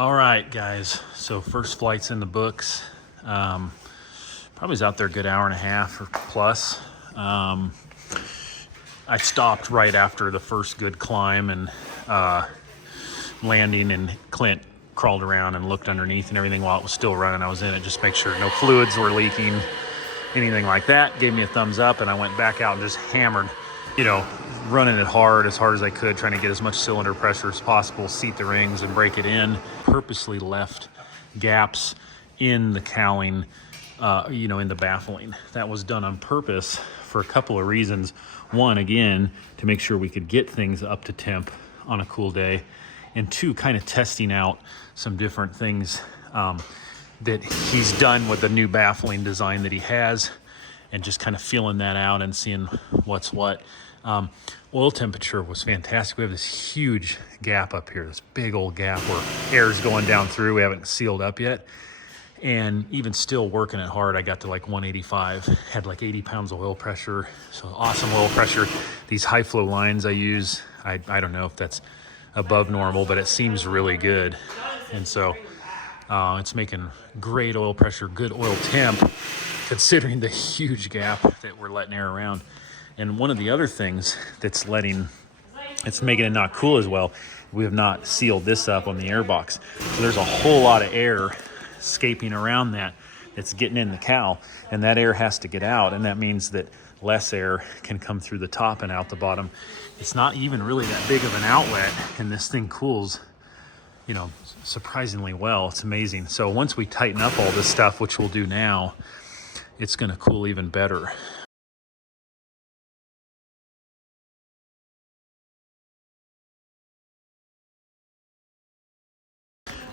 All right, guys. So first flight's in the books. Probably was out there a good hour and a half or plus. I stopped right after the first good climb and landing, and Clint crawled around and looked underneath and everything while it was still running. I was in it just to make sure no fluids were leaking, anything like that. Gave me a thumbs up, and I went back out and just hammered, running it hard as I could, trying to get as much cylinder pressure as possible, seat the rings and break it in. Purposely left gaps in the cowling, in the baffling. That was done on purpose for a couple of reasons. One, again, to make sure we could get things up to temp on a cool day. And two, kind of testing out some different things that he's done with the new baffling design that he has, and just kind of feeling that out and seeing what's what. Oil temperature was fantastic. We have this huge gap up here, this big old gap where air's going down through. We haven't sealed up yet. And even still working it hard, I got to like 185, had like 80 pounds of oil pressure. So awesome oil pressure. These high flow lines I use, I don't know if that's above normal, but it seems really good. And so it's making great oil pressure, good oil temp, considering the huge gap that we're letting air around. And one of the other things that's making it not cool as well, we have not sealed this up on the air box. So there's a whole lot of air escaping around that's getting in the cow, and that air has to get out, and that means that less air can come through the top and out the bottom. It's not even really that big of an outlet, and this thing cools, surprisingly well. It's amazing. So once we tighten up all this stuff, which we'll do now, it's going to cool even better.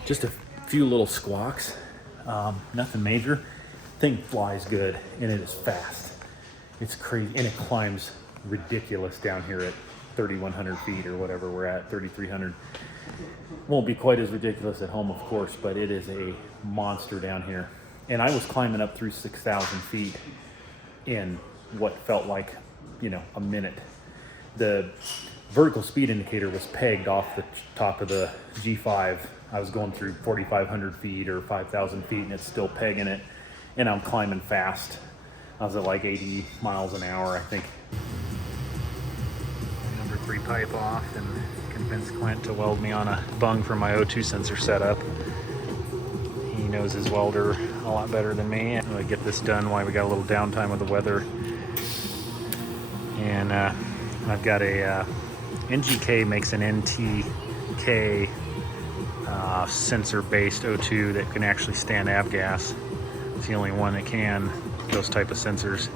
Just a few little squawks, nothing major. Thing flies good, and it is fast. It's crazy, and it climbs ridiculous down here at 3,100 feet or whatever we're at, 3,300. Won't be quite as ridiculous at home, of course, but it is a monster down here. And I was climbing up through 6,000 feet in what felt like, a minute. The vertical speed indicator was pegged off the top of the G5. I was going through 4,500 feet or 5,000 feet, and it's still pegging it, and I'm climbing fast. I was at like 80 miles an hour, I think. Number 3 pipe off, and convinced Clint to weld me on a bung for my O2 sensor setup. He knows his welder a lot better than me. I'm gonna get this done while we got a little downtime with the weather. And I've got a NGK makes an NTK sensor-based O2 that can actually stand avgas. It's the only one that can, those type of sensors.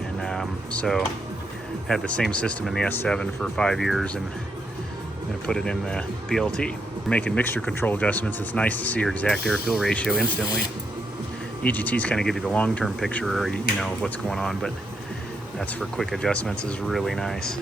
And so had the same system in the S7 for 5 years, and I'm going to put it in the BLT. We're making mixture control adjustments. It's nice to see your exact air-fuel ratio instantly. EGTs kind of give you the long-term picture, of what's going on, but that's for quick adjustments is really nice.